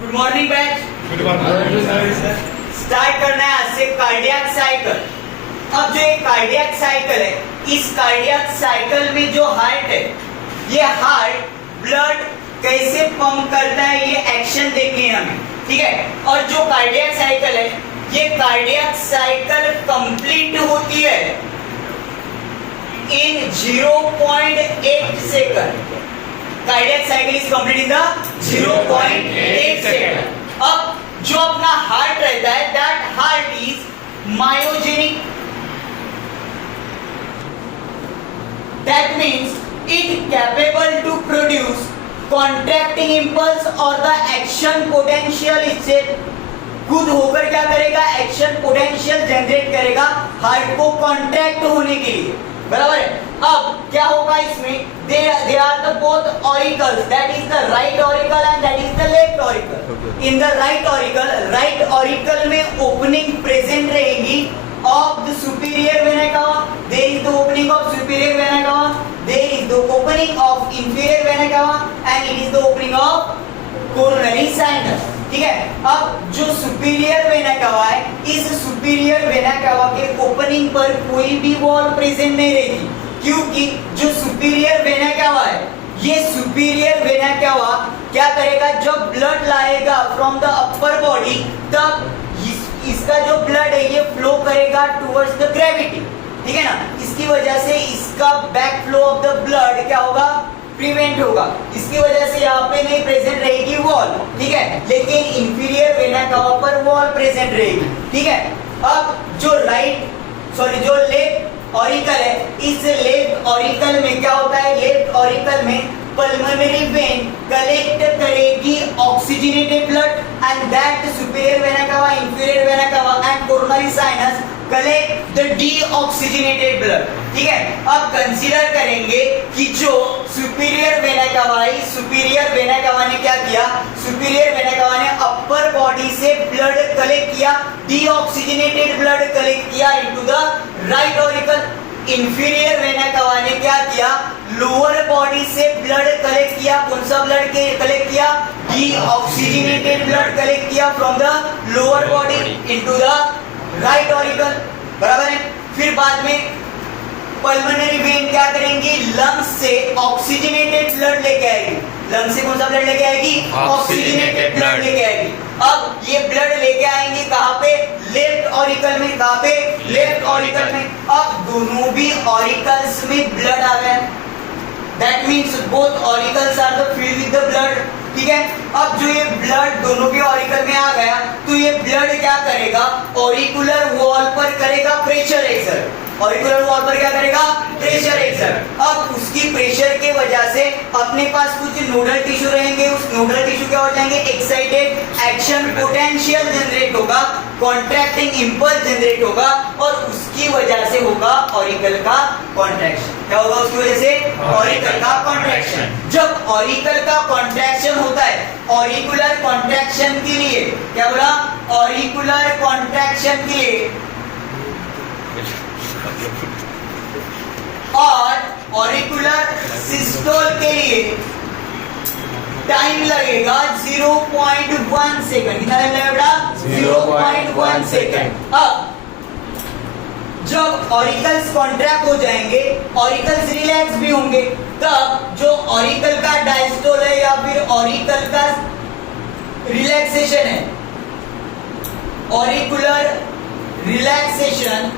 Good morning batch. Good morning sir. Start करना है आज से कार्डियक साइकिल। अब जो ये कार्डियक साइकिल है, इस कार्डियक साइकिल में जो हार्ट है, ये हार्ट ब्लड कैसे पंप करता है ये एक्शन देखनी है हमें, ठीक है। और जो कार्डियक साइकिल है, ये कार्डियक साइकिल कंप्लीट होती है in 0.8 second. Cardiac cycle is complete in the 0.8 second. अब जो अपना हार्ट रहता है, that heart is myogenic, that means it capable to produce contracting impulse और द एक्शन पोटेंशियल। इससे खुद होकर क्या करेगा, एक्शन पोटेंशियल जनरेट करेगा हार्ट को कॉन्ट्रैक्ट होने के लिए, बराबर है। अब क्या होगा इसमें, they are the both auricles, that is the right auricle and that is the left auricle. In the right auricle में opening present रहेगी of the superior vena cava, there is the opening of superior vena cava, there is the opening of inferior vena cava and it is the opening of coronary sinus, ठीक है। अब जो superior vena कावा है, इस superior vena कावा के opening पर कोई भी वॉल प्रेजेंट नहीं रहेगी, क्योंकि जो सुपीरियर वेना कावा है, ये सुपीरियर वेना कावा क्या करेगा, जब ब्लड लाएगा फ्रॉम द अपर बॉडी, तब इसका जो ब्लड है ये फ्लो करेगा टुवर्ड्स द ग्रेविटी, ठीक है ना। इसकी वजह से इसका back flow of the blood क्या होगा, प्रिवेंट होगा। इसकी वजह से यहाँ पे नहीं प्रेजेंट रहेगी वॉल, ठीक है, लेकिन इंफीरियर वेना कावा पर वॉल प्रेजेंट रहेगी, ठीक है। अब जो जो लेफ्ट ऑरिकल है, इस लेफ्ट ऑरिकल में क्या होता है, लेफ्ट ऑरिकल में पल्मोनरी वेन कलेक्ट करेगी oxygenated blood and that superior vena कावा, इंफीरियर वेना कावा and coronary sinus collect the deoxygenated blood, ठीक है। अब कंसीडर करेंगे कि जो सुपीरियर वेना कावा है, सुपीरियर वेना कावा ने क्या किया, सुपीरियर वेना कावा ने अपर बॉडी से ब्लड कलेक्ट किया, डीऑक्सीजनेटेड ब्लड कलेक्ट किया into the right auricle. Inferior vena cava ने क्या किया, लोअर बॉडी से ब्लड कलेक्ट किया, कौन सा ब्लड के कलेक्ट किया, डीऑक्सीजनेटेड ब्लड कलेक्ट किया from the lower body into the right auricle, बराबर है। फिर बाद में पल्मोनरी वेन क्या करेंगी, लंग्स से ऑक्सीजनेटेड ब्लड लेके आएगी, लंग्स से कौन सा ब्लड लेके आएगी, ऑक्सीजनेटेड ब्लड लेके आएगी। अब ये ब्लड लेके आएंगे कहाँ पे, लेफ्ट ऑरिकल में, कहाँ पे, लेफ्ट ऑरिकल में। अब दोनों भी ऑरिकल्स में ब्लड आ गया, that means both auricles are the filled with the blood, ठीक है। अब जो ये ब्लड दोनों के ऑरिकल में आ गया, तो ये ब्लड क्या करेगा, ऑरिकुलर वॉल पर करेगा प्रेशर एक्सर्ट, ऑरिकुलर वॉल पर क्या करेगा, प्रेशर एक्सर्ट। अब उसकी प्रेशर के वजह से अपने पास कुछ नोडल टिश्यू रहेंगे, उस नोडल टिश्यू क्या हो जाएंगे, एक्साइटेड, एक्शन पोटेंशियल जनरेट होगा, कॉन्ट्रैक्टिंग इंपल्स जनरेट होगा और उसकी वजह से होगा ऑरिकल का कॉन्ट्रैक्शन। क्या होगा उसकी वजह से, ऑरिकल का कॉन्ट्रैक्शन। जब ऑरिकल का कॉन्ट्रैक्शन होता है, ऑरिकुलर कॉन्ट्रैक्शन के लिए क्या बोला, ऑरिकुलर कॉन्ट्रैक्शन के लिए और ऑरिकुलर सिस्टोल के लिए टाइम लगेगा 0.1 सेकंड। कितना टाइम लगेगा बेटा, 0.1 सेकंड। अब जब ऑरिकल्स कॉन्ट्रैक्ट हो जाएंगे, ऑरिकल्स रिलैक्स भी होंगे, तब जो ऑरिकल का डायस्टोल है या फिर ऑरिकल का रिलैक्सेशन है, ऑरिकुलर रिलैक्सेशन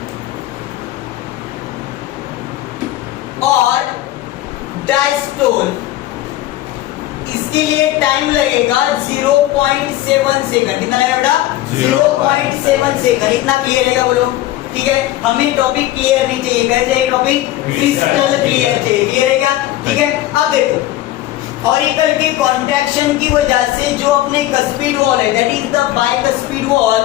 और डायस्टोल, इसके लिए टाइम लगेगा 0.7 सेकंड। कितना लगेगा बेटा, 0.7 सेकंड। इतना क्लियर रहेगा बोलो, ठीक है। हमें टॉपिक क्लियर नहीं चाहिए, कैसे चाहिए टॉपिक, क्रिस्टल क्लियर चाहिए, क्लियर है क्या, ठीक है। अब देखो, ऑरिकल के कॉन्ट्रैक्शन की वजह से जो अपने कस्पिड वॉल है, that is the bicuspid valve,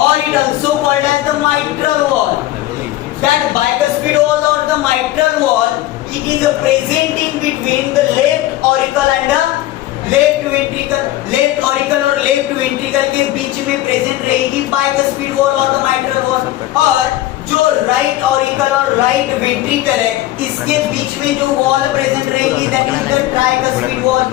or it also called as the mitral wall. That bicuspid wall or the mitral wall, it is present in between the left auricle and the left ventricle. Left auricle और left ventricle के बीच में present रहेगी bicuspid wall और the mitral wall, और जो right auricle और right ventricle है, इसके बीच में जो wall present that is the tricuspid wall.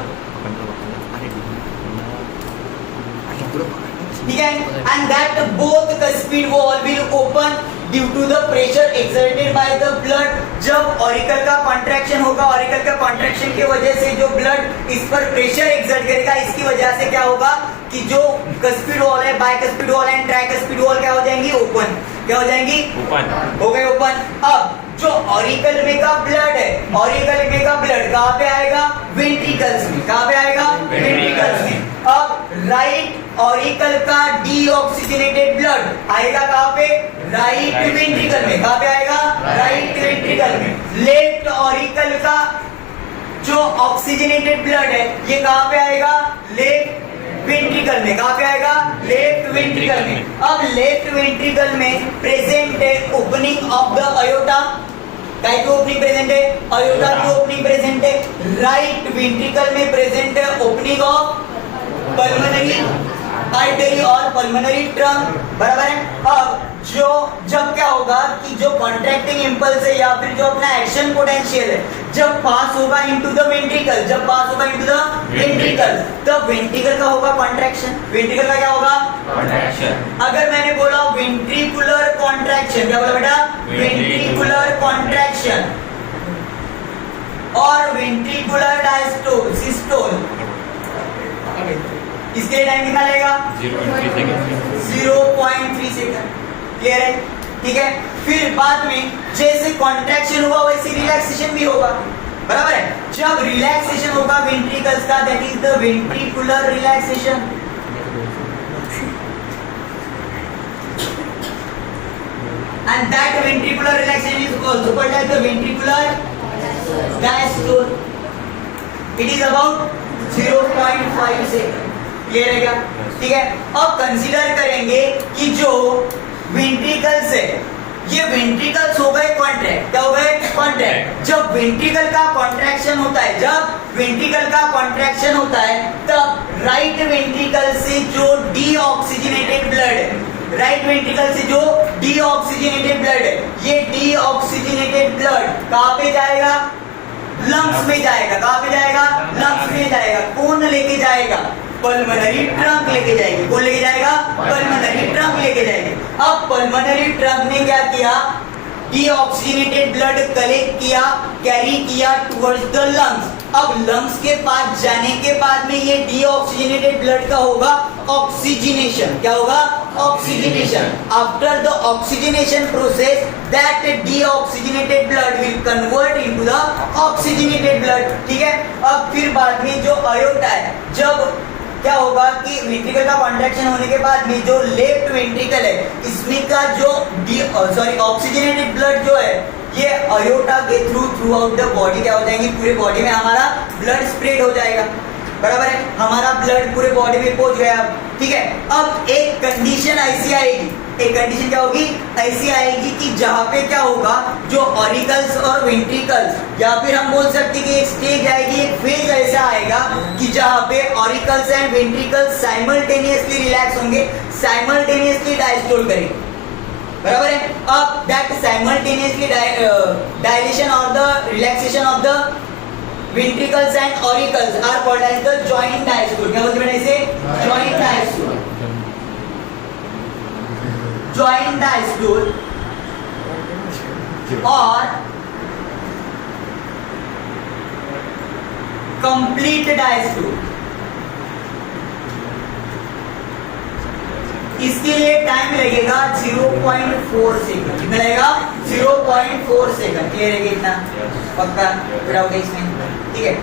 ठीक है, and that both cuspid wall will open due to the pressure exerted by the blood. जब ऑरिकल का कॉन्ट्रैक्शन होगा, ऑरिकल का कॉन्ट्रैक्शन की वजह से जो ब्लड इस पर प्रेशर एक्सर्ट करेगा, इसकी वजह से क्या होगा कि जो कस्पिड वॉल है, bicuspid valve and tricuspid wall क्या हो जाएंगी? ओपन. क्या हो जाएंगी? ओपन. हो गए ओपन. अब जो ऑरिकल में का ब्लड है, ऑरिकल में का ब्लड कहाँ पे आएगा? वेंट्रिकल्स में. कहाँ पे आएगा? वेंट्रिकल्स में. अब राइट ऑरिकल का डीऑक्सीजनेटेड ब्लड आएगा कहाँ पे? राइट वेंट्रिकल में. कहाँ पे आएगा? राइट वेंट्रिकल में. लेफ्ट ऑरिकल का जो ऑक्सीजनेटेड ब्लड है ये कहाँ पे आएगा? लेफ्ट वेंट्रिकल में. कहाँ पे आएगा? लेफ्ट वेंट्रिकल में. अब लेफ्ट वेंट्रिकल में प्रेजेंट है ओपनिंग ऑफ द अयोटा. काय की ओपनिंग प्रेजेंट है? अयोटा की ओपनिंग प्रेजेंट है. राइट वेंट्रिकल में प्रेजेंट है ओपनिंग ऑफ पल्मोनरी आर्टरी और पल्मोनरी ट्रंक. बराबर है. अब जो जब क्या होगा कि जो कॉन्ट्रैक्टिंग इंपल्स है या फिर जो अपना एक्शन पोटेंशियल है जब पास होगा इनटू द वेंट्रिकल, जब पास होगा इनटू द वेंट्रिकल, तब वेंट्रिकल का होगा कॉन्ट्रैक्शन. वेंट्रिकल का क्या होगा? कॉन्ट्रैक्शन. अगर मैंने बोला वेंट्रिकुलर कॉन्ट्रैक्शन, क्या बोला बेटा? वेंट्रिकुलर कॉन्ट्रैक्शन और वेंट्रिकुलर डायस्टोल सिस्टोल, इसके लिए टाइम कितना लगेगा? 0.3 सेकंड. क्लियर है? ठीक है. फिर बाद में जैसे कॉन्ट्रैक्शन होगा वैसे रिलैक्सेशन भी होगा. बराबर है. जब रिलैक्सेशन होगा वेंट्रिकल्स का, that is the ventricular relaxation. And that ventricular relaxation is also called as the ventricular diastole. It is about 0.5 second. Clear है क्या? ठीक है. अब कंसीडर करेंगे कि जो वेंट्रिकल्स है ये वेंट्रिकल्स हो गए कॉन्ट्रैक्ट. क्या हो गए? कॉन्ट्रैक्ट. जब वेंट्रिकल का कॉन्ट्रैक्शन होता है, जब वेंट्रिकल का कॉन्ट्रैक्शन होता है तब राइट वेंट्रिकल से जो डीऑक्सीजनेटेड ब्लड है, राइट वेंट्रिकल से जो डीऑक्सीजनेटेड ब्लड है, ये डीऑक्सीजनेटेड ब्लड कहाँ पे जाएगा? लंग्स में जाएगा. कहाँ पे जाएगा? लंग्स में जाएगा. कौन लेके जाएगा? पल्मोनरी ट्रंक लेके जाएगी. कौन लेके जाएगा? पल्मोनरी ट्रंक लेके जाएगी. अब पल्मोनरी ट्रंक ने क्या किया? डीऑक्सीजनेटेड ब्लड कलेक्ट किया, कैरी किया टुवर्ड्स द लंग्स. अब लंग्स के पास जाने के बाद में ये डीऑक्सीजनेटेड ब्लड का होगा ऑक्सीजनेशन. क्या होगा? Oxygenation. After the oxygenation process that deoxygenated blood will convert into the oxygenated blood. ठीक है. अब फिर बाद में जो अयोटा है, जब क्या होगा कि वेंट्रिकल का कॉन्ट्रैक्शन होने के बाद में जो लेफ्ट वेंट्रिकल है इसमें का जो ऑक्सीजनेटेड ब्लड जो है ये अयोटा के थ्रू आउट द बॉडी क्या हो जाएंगे? पूरे बॉडी में हमारा ब्लड स्प्रेड हो जाएगा. बराबर है. हमारा ब्लड पूरे बॉडी में पहुंच गया. ठीक है. अब एक कंडीशन ऐसी आएगी, एक कंडीशन क्या होगी? ऐसी आएगी कि जहां पे क्या होगा जो ऑरिकल्स और वेंट्रिकल्स या फिर हम बोल सकते हैं कि एक स्टेज आएगी, एक फेज ऐसा आएगा कि जहां पे auricles and ventricles simultaneously relax होंगे, साइमल्टेनियसली डायस्टोल करेंगे. बराबर है. अब दैट साइमल्टेनियसली डायलेशन और the relaxation of the ventricles and auricles are called as the joint diastole. क्या बोलते हैं इसे? joint diastole. joint diastole और complete diastole. इसके लिए टाइम लगेगा 0.4 सेकंड. कितना लगेगा? 0.4 सेकंड. क्लियर है? कितना पक्का? डाउट है इसमें? ठीक है.